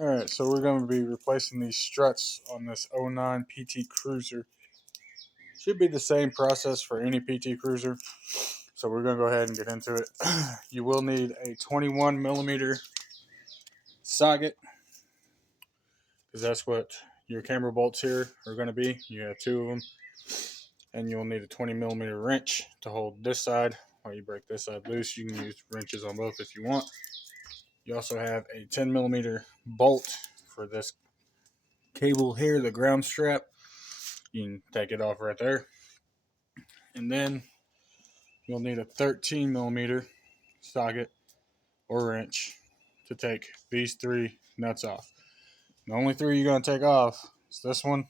Alright, so we're going to be replacing these struts on this '09 PT Cruiser. Should be the same process for any PT Cruiser. So we're going to go ahead and get into it. You will need a 21 millimeter socket, because that's what your camber bolts here are going to be. You have two of them. And you'll need a 20 millimeter wrench to hold this side. While you break this side loose, you can use wrenches on both if you want. You also have a 10 millimeter bolt for this cable here, the ground strap. You can take it off right there. And then you'll need a 13 millimeter socket or wrench to take these three nuts off. The only three you're going to take off is this one,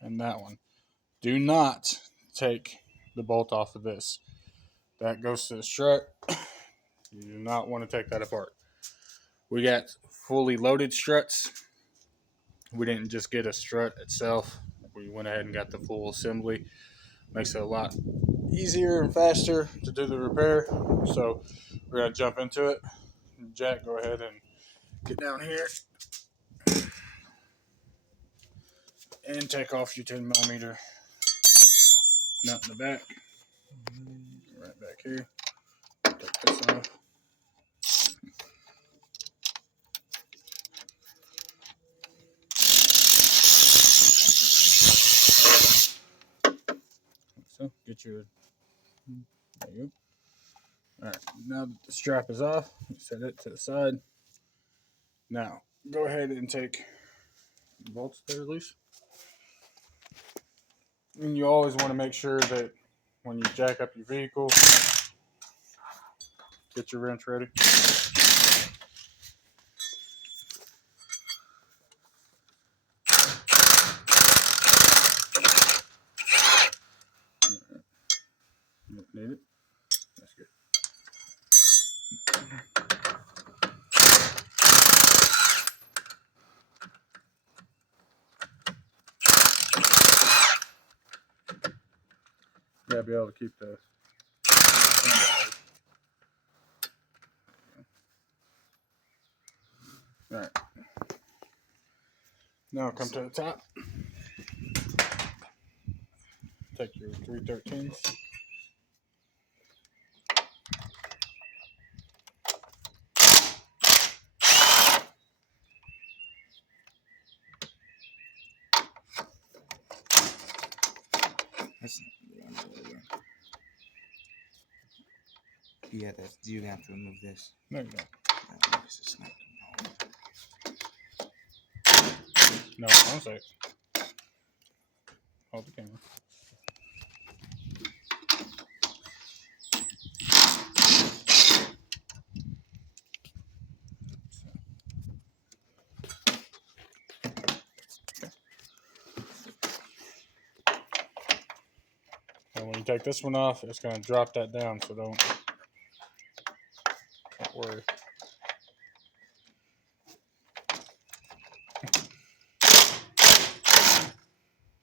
and that one. Do not take the bolt off of this. That goes to the strut. You do not want to take that apart. We got fully loaded struts. We didn't just get a strut itself. We went ahead and got the full assembly. Makes it a lot easier and faster to do the repair. So we're going to jump into it. Jack, go ahead and get down here and take off your 10 millimeter nut in the back. Right back here. Take this off. So get your, there you go. Alright, now that the strap is off, set it to the side. Now, go ahead and take the bolts that are loose. And you always want to make sure that when you jack up your vehicle, get your wrench ready. Don't need it. That's good. Gotta be able to keep the. Alright. Now come to the top. Take your 313s. Yeah, you have to remove this. No, you don't. This is not No, one sec. Hold the camera. And when you take this one off, it's going to drop that down, so don't worry.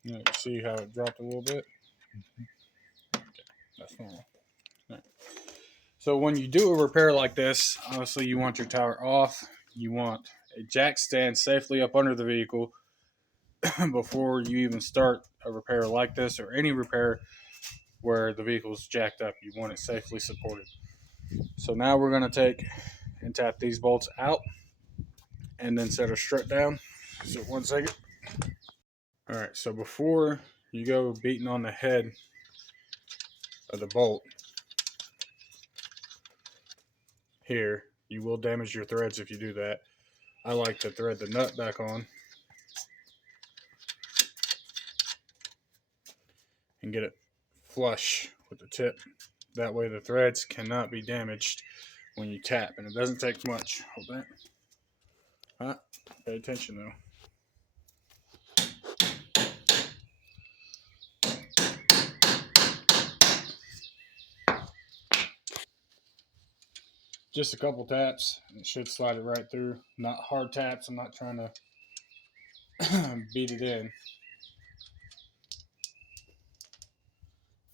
You see how it dropped a little bit? Okay, that's normal. Right. So when you do a repair like this, obviously you want your tower off. You want a jack stand safely up under the vehicle before you even start a repair like this, or any repair where the vehicle is jacked up. You want it safely supported. So now we're going to take and tap these bolts out and then set our strut down. So 1 second. All right, so before you go beating on the head of the bolt here, you will damage your threads if you do that. I like to thread the nut back on and get it flush with the tip. That way the threads cannot be damaged when you tap, and it doesn't take much. Hold that. Huh? Pay attention though. Just a couple taps, and it should slide it right through. Not hard taps. I'm not trying to beat it in.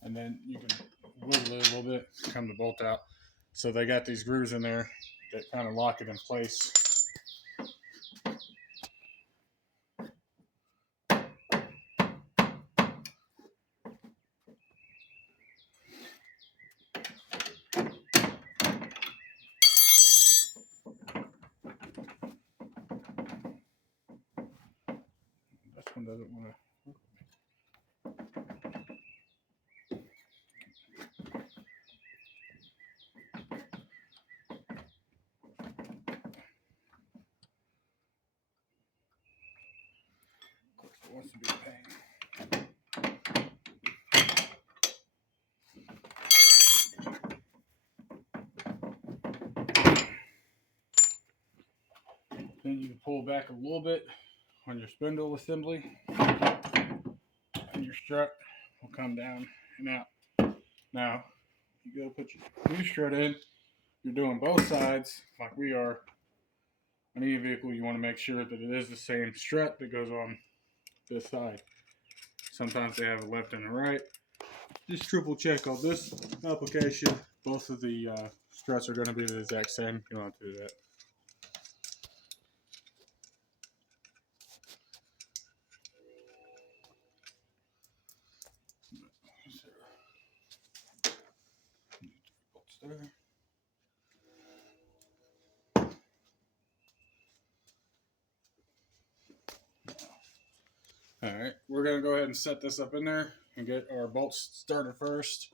And then you can wiggle it a little bit, come the bolt out. So they got these grooves in there that kind of lock it in place. This one doesn't want to. Of course, it wants to be a pain. Then you can pull back a little bit on your spindle assembly, and your strut will come down and out. Now, you go put your new strut in. You're doing both sides like we are. On any vehicle, you want to make sure that it is the same strut that goes on this side. Sometimes they have a left and a right. Just triple check on this application. Both of the struts are going to be the exact same. You don't have to do that. There. All right, we're gonna go ahead and set this up in there and get our bolts started first.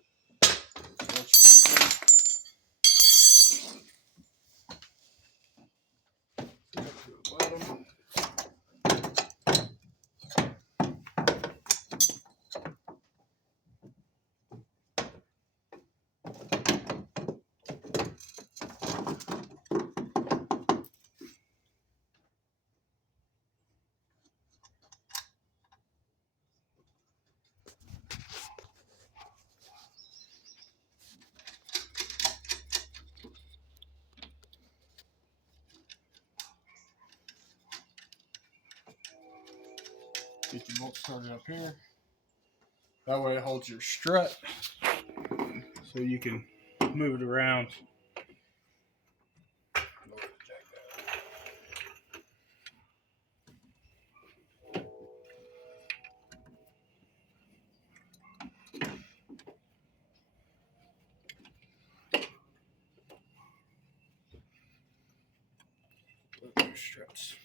Get your bolt started up here. That way it holds your strut so you can move it around. Your struts.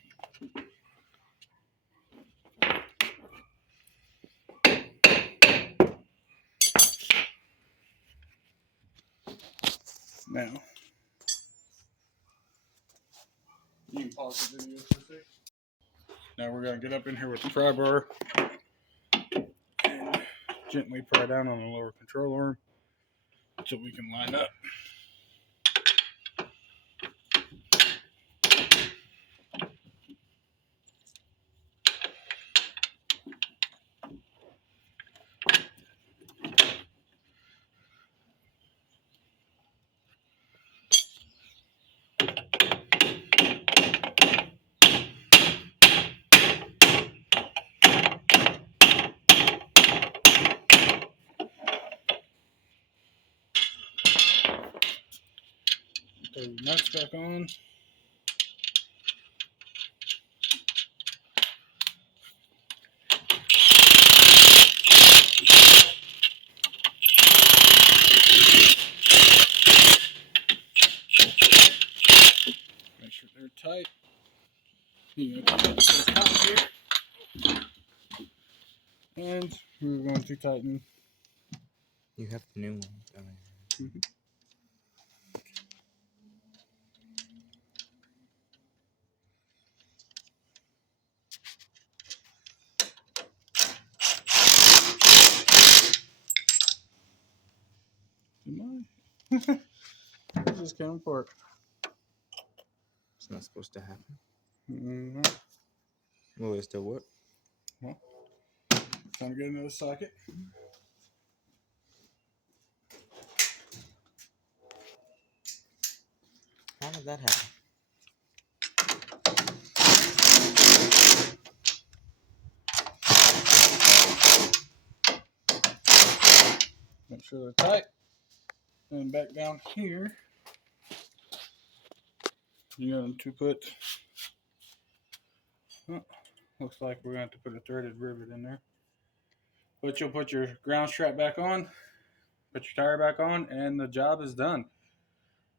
Now, you can pause the video for a second. Now we're going to get up in here with the pry bar and gently pry down on the lower control arm so we can line up. Throw your nuts back on. Make sure they're tight. You know, here. And we're going to tighten. You have the new one. Mm-hmm. Am I? It just came apart. It's not supposed to happen. Mm-hmm. Will it still work? Well, time to get another socket. How did that happen? Make sure they're tight. And back down here, You got to put. Oh, looks like we're going to have to put a threaded rivet in there. But you'll put your ground strap back on, put your tire back on, and the job is done.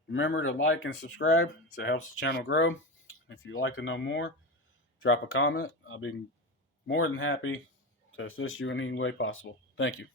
Remember to like and subscribe, so it helps the channel grow. If you'd like to know more, drop a comment. I'll be more than happy to assist you in any way possible. Thank you.